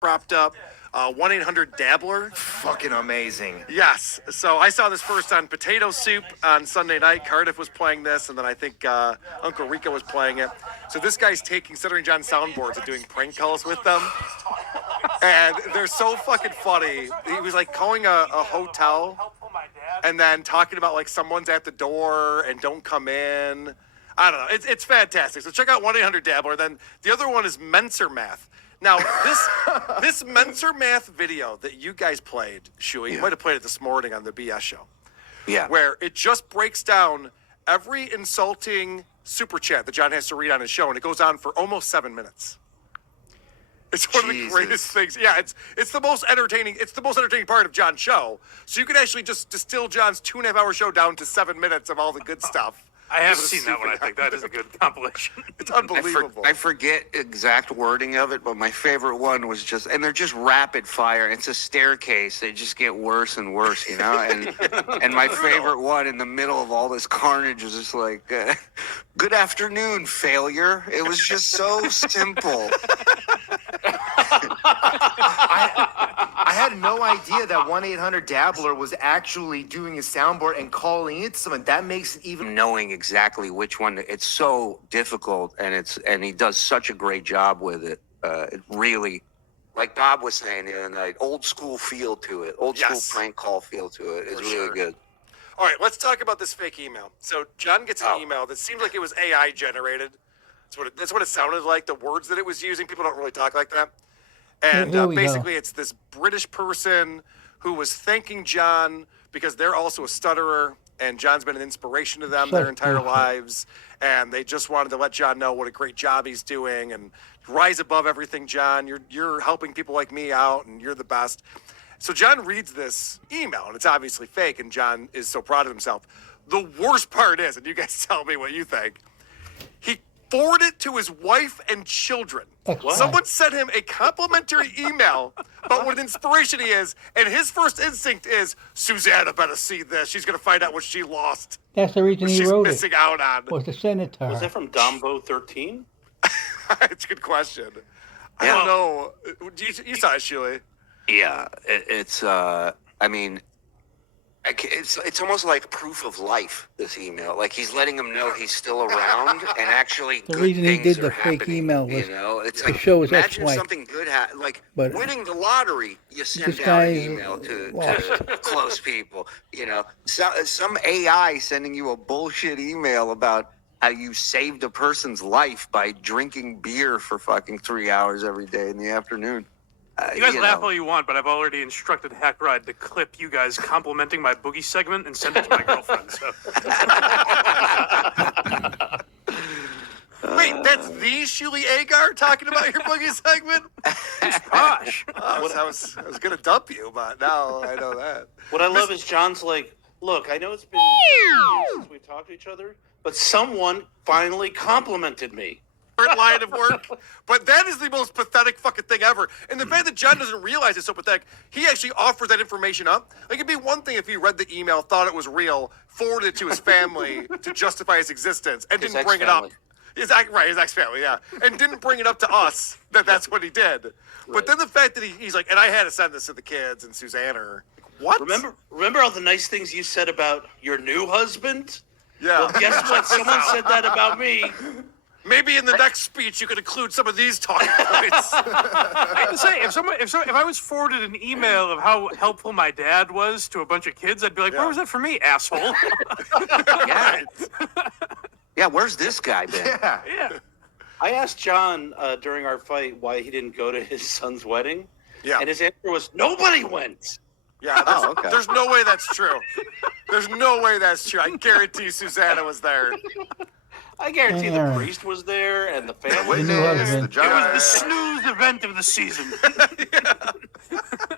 propped up. 1-800-Dabbler. Fucking amazing. Yes. So I saw this first on Potato Soup on Sunday night. Cardiff was playing this, and then I think Uncle Rico was playing it. So this guy's taking Stuttering John soundboards and doing prank calls with them. And they're so fucking funny. He was like calling a hotel and then talking about like someone's at the door and don't come in. I don't know. It's fantastic. So check out 1-800-Dabbler. Then the other one is Menser Math. Now, this Menser Math video that you guys played, Shuey, you might have played it this morning on the BS show. Yeah. Where it just breaks down every insulting super chat that John has to read on his show, and it goes on for almost 7 minutes. It's one of the greatest things. Yeah, it's the most entertaining. It's the most entertaining part of John's show. So you can actually just distill John's 2.5-hour show down to 7 minutes of all the good stuff. I have seen that one. I think that is a good compilation. It's unbelievable. I forget exact wording of it, but my favorite one was just, and they're just rapid fire. It's a staircase. They just get worse and worse, you know? And my favorite one in the middle of all this carnage was just like, good afternoon, failure. It was just so simple. I had no idea that 1-800-Dabbler was actually doing a soundboard and calling it someone. That makes it even knowing exactly which one. It's so difficult, and he does such a great job with it. It really, like Bob was saying the other night, old school feel to it. Old school prank call feel to it. It's really good. All right, let's talk about this fake email. So John gets an email that seems like it was AI generated. That's what it sounded like. The words that it was using, people don't really talk like that. And basically, it's this British person who was thanking John because they're also a stutterer, and John's been an inspiration to them their entire lives. And they just wanted to let John know what a great job he's doing and rise above everything, John. You're helping people like me out, and you're the best. So John reads this email, and it's obviously fake, and John is so proud of himself. The worst part is, and you guys tell me what you think, he forwarded it to his wife and children. Someone sent him a complimentary email about what an inspiration he is, and his first instinct is, Susanna better see this. She's going to find out what she lost. That's the reason he wrote it. She's missing out on. Was to send it to her. Was that from Dombo 13? It's a good question. I don't know. You saw it, Sheila. Yeah, it's. I mean, it's almost like proof of life. This email, like he's letting him know he's still around, and actually, the good reason he things did are the fake happening, email was you know, it's to like show his imagine ex-wife. something good like But winning the lottery. You send this out guy an is email to lost. close people. You know, some AI sending you a bullshit email about how you saved a person's life by drinking beer for fucking 3 hours every day in the afternoon. You guys laugh all you want, but I've already instructed Hackride to clip you guys complimenting my boogie segment and send it to my girlfriend. So. Wait, that's the Shuli Agar talking about your boogie segment? Gosh. I was going to dump you, but now I know that. What I love is John's like, look, I know it's been years since we've talked to each other, but someone finally complimented me. Line of work, but that is the most pathetic fucking thing ever. And the fact that John doesn't realize it's so pathetic, he actually offers that information up. Like, it'd be one thing if he read the email, thought it was real, forwarded it to his family to justify his existence, and didn't bring it up. His ex-family, yeah, and didn't bring it up to us that's what he did. Right. But then the fact that he's like, and I had to send this to the kids and Susanna. Like, what? Remember all the nice things you said about your new husband? Yeah. Well, guess what? Someone said that about me. Maybe in the next speech you could include some of these talking points. I have to say, if I was forwarded an email of how helpful my dad was to a bunch of kids, I'd be like, where was that for me, asshole? Yeah. Yeah, where's this guy been? Yeah. I asked John during our fight why he didn't go to his son's wedding. Yeah. And his answer was, nobody went. Yeah, there's no way that's true. There's no way that's true. I guarantee Susanna was there. I guarantee the priest was there and the family. The It was the snooze event of the season.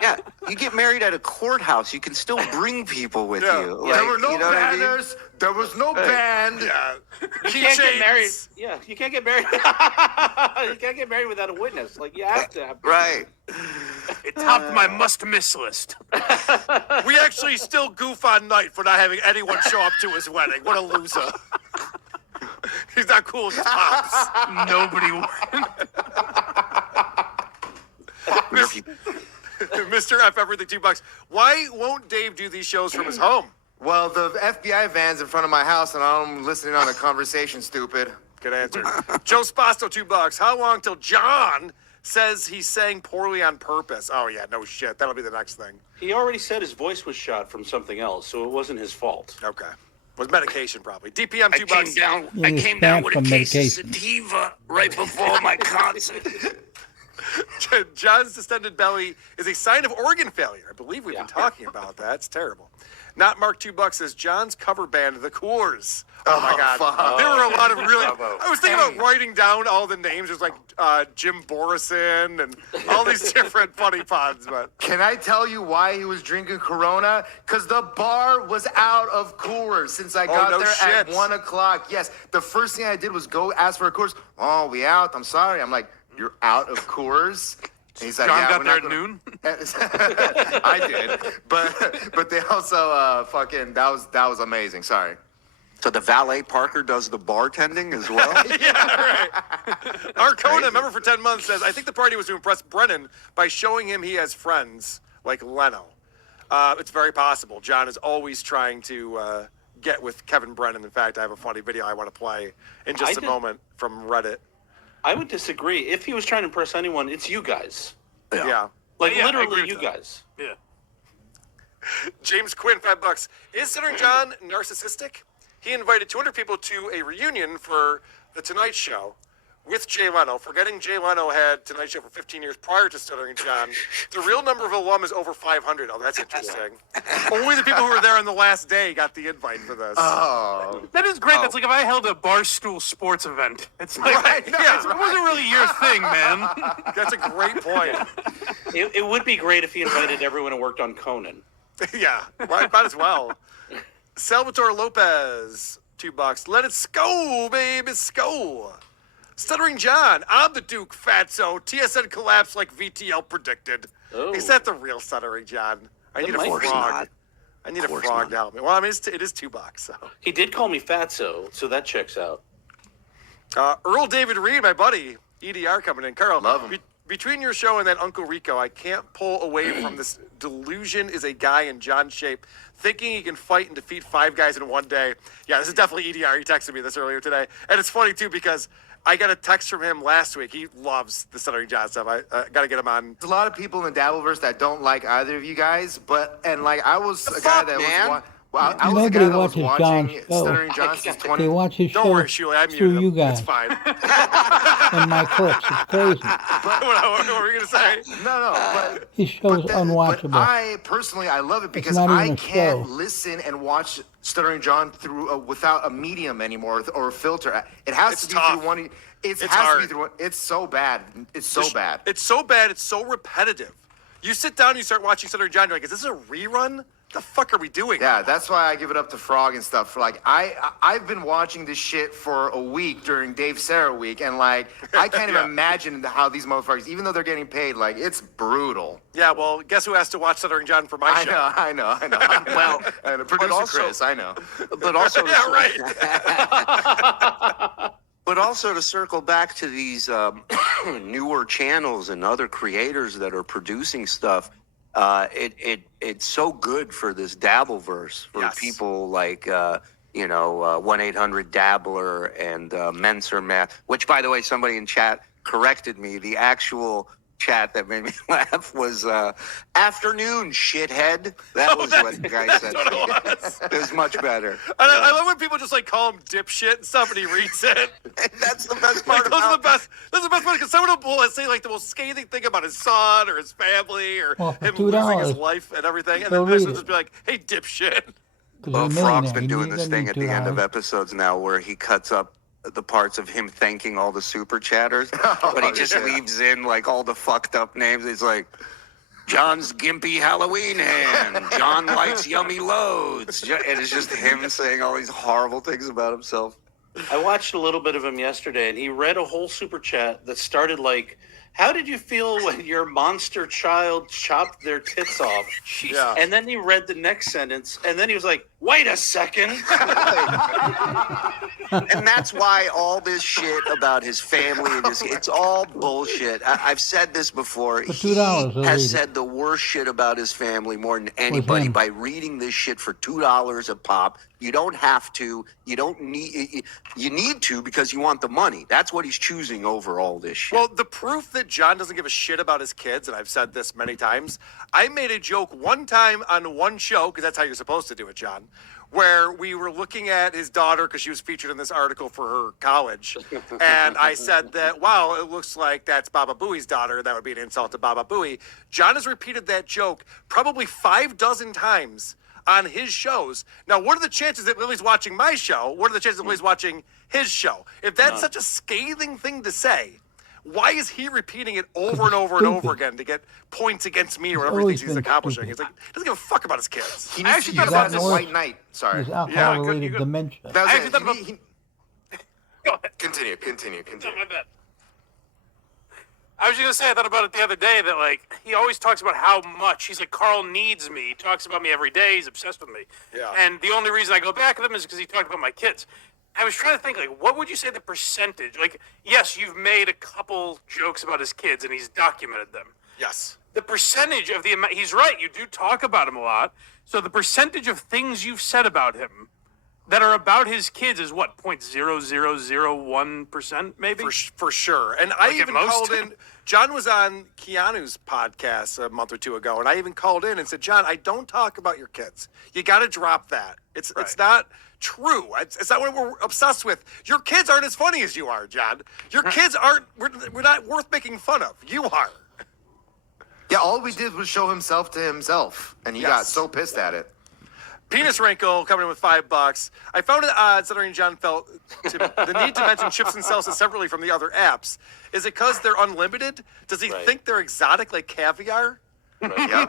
Yeah, you get married at a courthouse, you can still bring people with you. Like, there were no you know banners. There was no band. Yeah. You can't get married. Yeah, you can't get married. You can't get married without a witness. Like, you have to have. Right. It topped my must-miss list. We actually still goof on Knight for not having anyone show up to his wedding. What a loser. He's not cool as his pops. Nobody went. Mr. F Everything $2. Why won't Dave do these shows from his home? Well, the FBI van's in front of my house, and I'm listening on the conversation, stupid. Good answer. Joe Spasto $2. How long till John says he's saying poorly on purpose? Oh yeah, no shit. That'll be the next thing. He already said his voice was shot from something else, so it wasn't his fault. Okay. Was medication probably. DPM I $2. came down with a from case medication. of sativa right before my concert. John's distended belly is a sign of organ failure. I believe we've been talking about that. It's terrible. Not Mark $2 says John's cover band, The Coors. Oh my God. fuck. There were a lot of really. Bravo. I was thinking about writing down all the names. There's like Jim Borison and all these different funny pods. But Can I tell you why he was drinking Corona? Because the bar was out of Coors since I got no there at shit. 1 o'clock. Yes, the first thing I did was go ask for a Coors. Oh, we out. I'm sorry. I'm like, you're out of Coors? And he's like, John yeah, got we're there at not gonna-" noon. I did, but they also fucking that was amazing. Sorry. So the valet Parker does the bartending as well? yeah, right. Arcona, member for 10 months, says, I think the party was to impress Brennan by showing him he has friends like Leno. It's very possible. John is always trying to get with Kevin Brennan. In fact, I have a funny video I want to play in just a moment from Reddit. I would disagree. If he was trying to impress anyone, it's you guys. Yeah. Like, Yeah, I agree literally with you that. guys. Yeah. James Quinn, $5. Is Stuttering John narcissistic? He invited 200 people to a reunion for The Tonight Show with Jay Leno, forgetting Jay Leno had Tonight Show for 15 years prior to Stuttering John. The real number of alum is over 500. Oh, that's interesting. Only the people who were there on the last day got the invite for this. Oh, That is great. That's like if I held a Barstool Sports event. It's like, Right, yeah, it wasn't really your thing, man. That's a great point. It would be great if he invited everyone who worked on Conan. Yeah, might as well. Salvatore Lopez, $2. Let it go, baby, go. Stuttering John, I'm the Duke, Fatso. TSN collapsed like VTL predicted. Oh. Is that the real Stuttering John? I need a might be. frog. I need a course frog not. to help me. Well, I mean, it is $2, so. He did call me Fatso, so that checks out. Earl David Reed, my buddy, EDR coming in. Carl, Love him. Between your show and that Uncle Rico, I can't pull away from this delusion is a guy in John's shape thinking he can fight and defeat 5 guys in one day. Yeah, this is definitely EDR. He texted me this earlier today. And it's funny, too, because I got a text from him last week. He loves the Stuttering John stuff. I got to get him on. there's a lot of people in the Dabbleverse that don't like either of you guys, and like I was a guy fuck, that man? was. Well, I was a guy Nobody that was watches watching John's show. Stuttering John since 20. They watch his Don't show worry, Shuley. I through muted you him. guys It's fine. and my clips. It's crazy. What were you going to say? No, but His show's unwatchable. But I personally, I love it because not even I a can't show. listen and watch Stuttering John through without a medium anymore or a filter. It has It's to be tough. through one. It has hard. to be through one. It's so bad. It's so bad. It's so bad. It's so repetitive. You sit down and you start watching Stuttering John. You're like, is this a rerun? The fuck are we doing? Yeah, that's why I give it up to Frog and stuff. For like, I've been watching this shit for a week during Dave Sarah week, and like, I can't Yeah. even imagine how these motherfuckers, even though they're getting paid, like, it's brutal. Yeah, well, guess who has to watch Stuttering John for my I show? know. Well, And producer also- Chris, I know. But also, Yeah, right. But also to circle back to these newer channels and other creators that are producing stuff, it's so good for this Dabbleverse for Yes. people like 1-800-Dabbler and Menser Math. Which, by the way, somebody in chat corrected me. The actual chat that made me laugh was afternoon shithead. That was what the guy said. That's what it was. It was much better. I love when people just like call him dipshit and stuff, and he reads it. That's the best Like part those are the about best. Those are the best part because someone will say like the most scathing thing about his son or his family or Well, for him losing his $2, life and everything, and they'll then this read will it. just be like, "Hey, dipshit." 'Cause Well, he's a Frog's millionaire. been He doing doesn't this thing need at the end of $2. episodes now where he cuts up the parts of him thanking all the super chatters, but he just yeah. leaves in like all the fucked up names. He's like, John's gimpy Halloween hand, John likes yummy loads. And it's just him saying all these horrible things about himself. I watched a little bit of him yesterday, and he read a whole super chat that started like, How did you feel when your monster child chopped their tits off? Yeah. And then he read the next sentence, and then he was like, "Wait a second." And that's why all this shit about his family and it's all bullshit. I've said this before. For He $2, they'll read has it. said the worst shit about his family more than anybody him. by reading this shit for $2 a pop. You don't have to. You don't need. You need to because you want the money. That's what he's choosing over all this shit. Well, the proof that John doesn't give a shit about his kids, and I've said this many times, I made a joke one time on one show, because that's how you're supposed to do it, John, where we were looking at his daughter because she was featured in this article for her college. And I said that, wow, it looks like that's Baba Booey's daughter. That would be an insult to Baba Booey. John has repeated that joke probably 6 times on his shows. Now, what are the chances that Lily's watching my show? What are the chances that Lily's watching his show? If that's such a scathing thing to say, why is he repeating it over and over and over again to get points against me or whatever he always thinks he's been accomplishing? stupid. He's like, doesn't give a fuck about his kids. He I needs to actually use thought that about as a this- white knight. Sorry. There's you alcohol-related go. dementia. That was I it. actually thought about- Go ahead. Continue. No, my bad. I was just gonna say, I thought about it the other day that like he always talks about how much he's like Carl needs me. He talks about me every day. He's obsessed with me. Yeah. And the only reason I go back to them is because he talked about my kids. I was trying to think like, what would you say the percentage? Like, yes, you've made a couple jokes about his kids and he's documented them. Yes. The percentage of the amount, he's right. You do talk about him a lot. So the percentage of things you've said about him that are about his kids is what, 0.0001% maybe? For sure. And I Like at even most? called in. John was on Keanu's podcast a month or two ago, and I even called in and said, John, I don't talk about your kids. You got to drop that. It's not true. It's not what we're obsessed with. Your kids aren't as funny as you are, John. Your kids aren't. We're not worth making fun of. You are. Yeah, all we did was show himself to himself, and he got Yes. so pissed at it. Penis Wrinkle coming in with $5. I found it odd, considering John felt the need to mention chips and salsa separately from the other apps. Is it because they're unlimited? Does he Right. think they're exotic like caviar? Yeah.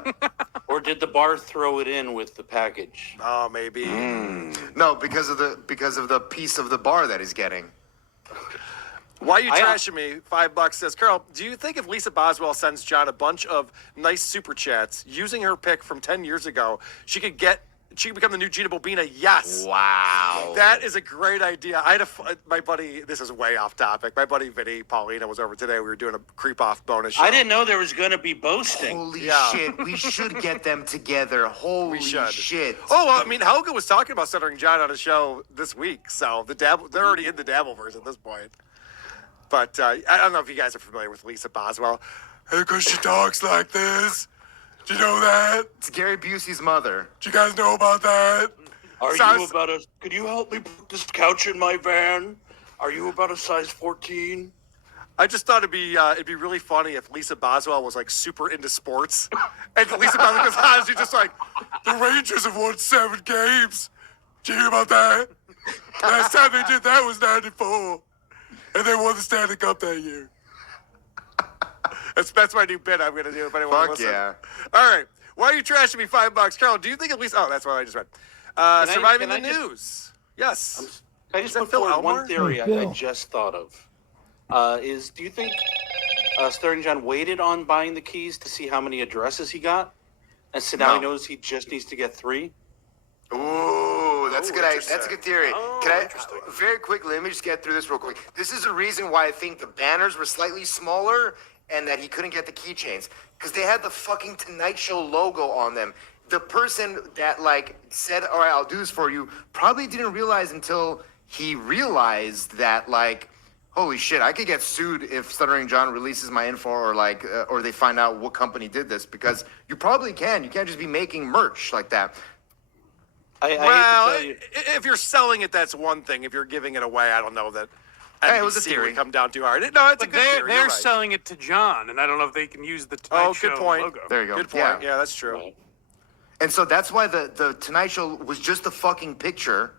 Or did the bar throw it in with the package? Oh, maybe. No, because of the piece of the bar that he's getting. Why you I- trashing me? $5 says, Carl, do you think if Lisa Boswell sends John a bunch of nice super chats using her pick from 10 years ago, she could become the new Gina Bobina? Yes. Wow. That is a great idea. I had my buddy, this is way off topic. My buddy Vinny Paulina was over today. We were doing a creep off bonus show. I didn't know there was going to be boasting. Holy Yeah. shit. We should get them together. Holy should. shit. Oh, well, I mean, Helga was talking about centering John on a show this week, so they're already in the Dabbleverse at this point. But I don't know if you guys are familiar with Lisa Boswell. Because she talks like this. Do you know that? It's Gary Busey's mother. Do you guys know about that? Are Size- you about a? Could you help me put this couch in my van? Are you about a size 14? I just thought it'd be really funny if Lisa Boswell was like super into sports, and Lisa Boswell goes on, she's just like, the Rangers have won 7 games. Did you hear about that? Last time they did that was '94, and they won the Stanley Cup that year. That's my new bit I'm gonna do if anyone Fuck wants to listen. yeah. All right, why are you trashing me $5, Carol? Do you think at least? Oh, that's what I just read. Surviving can the I just- news. Yes. I just that put Phil forward Elmore? one theory Oh, I Phil. just thought of. Do you think Sterling John waited on buying the keys to see how many addresses he got, and so now he No. knows he just needs to get 3? Ooh, that's a good. That's a interesting. good theory. Oh, Can I interesting. very quickly? Let me just get through this real quick. This is the reason why I think the banners were slightly smaller and that he couldn't get the keychains because they had the fucking Tonight Show logo on them. The person that like said, "All right, I'll do this for you," probably didn't realize until he realized that like, holy shit, I could get sued if Stuttering John releases my info or like, or they find out what company did this because you probably can. You can't just be making merch like that. I Well, hate to tell you. if you're selling it, that's one thing. If you're giving it away, I don't know that. Hey, it was a NBC theory. would come down too hard. No, it's a But good theory. they're You're right. selling it to John, and I don't know if they can use the Tonight Oh, Show good point. logo. There you go. Good point. Yeah, that's true. Right. And so that's why the Tonight Show was just a fucking picture.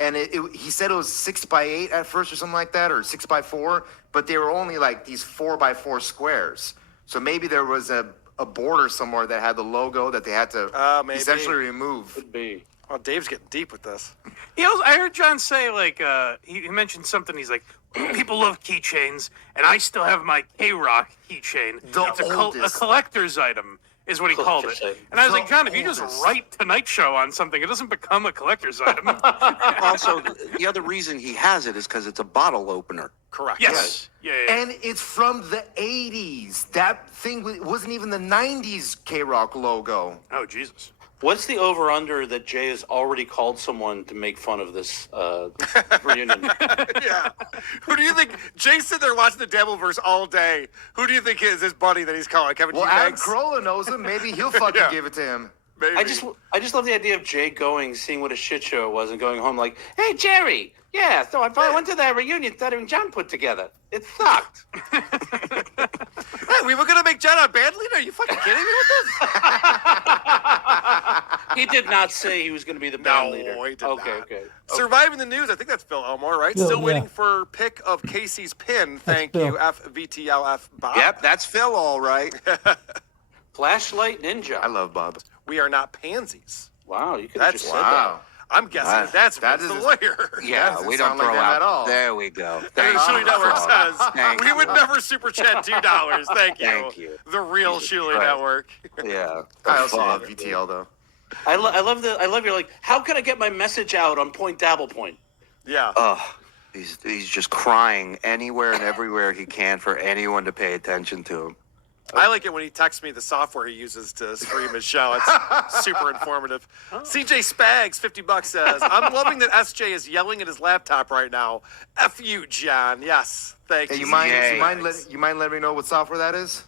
And he said it was 6x8 at first or something like that, or 6x4, but they were only like these 4x4 squares. So maybe there was a border somewhere that had the logo that they had to Maybe. essentially remove. Could be. Well, Dave's getting deep with this. I heard John say like he mentioned something. He's like, people love keychains, and I still have my K-Rock keychain. The It's a oldest. collector's item, is what he called it. Collector's item. And I was The like, John, if you just oldest. write Tonight Show on something, it doesn't become a collector's item. Also, the other reason he has it is because it's a bottle opener. Correct. Yes. Yeah. And it's from the 80s. That thing wasn't even the 90s K-Rock logo. Oh, Jesus. What's the over/under that Jay has already called someone to make fun of this reunion? Yeah. Who do you think? Jay's sitting there watching the Devilverse all day. Who do you think is his buddy that he's calling? Kevin Well, Adam Eubanks? Carolla knows him. Maybe he'll fucking Yeah. give it to him. Maybe. I just love the idea of Jay going, seeing what a shit show it was, and going home like, "Hey Jerry, yeah, so I went to that reunion Stuttering John put together. It sucked." Hey, we were gonna make John our band leader. Are you fucking kidding me with this? He did not say he was going to be the band No, leader. he did okay, not. okay. Surviving the news. I think that's Phil Elmore, right? Phil, Still yeah. waiting for pick of Casey's pin. Thank Phil. you, FVTLF Bob. Yep, that's Phil, all right. Flashlight Ninja. I love Bob. We are not pansies. Wow, you could have That's just said Wow. I'm guessing Wow. that's That Vince the is- lawyer. Yeah, doesn't we don't sound like throw them out. at all. There we go. And Thank the Shuli you. Network says, Thank we would you. never super chat $2. Thank you. Thank you. The real Jesus Shuli Christ. Network. Yeah. I also love Fuck. VTL though. I love you're like, how can I get my message out on Point Dabble Point? Yeah. Oh, he's just crying anywhere and everywhere he can for anyone to pay attention to him. I like it when he texts me the software he uses to stream his show. It's super informative. CJ Spags, $50 says, I'm loving that SJ is yelling at his laptop right now. F you, John. Yes. Thank Hey, you. you mind? Yay. You mind letting me know what software that is?